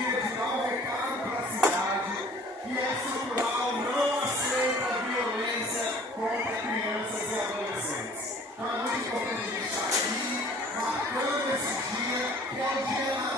dia de dar um recado para a cidade que é cultural, não aceita violência contra crianças e adolescentes. Então é muito importante a gente estar aqui, marcando esse dia, que é o Dia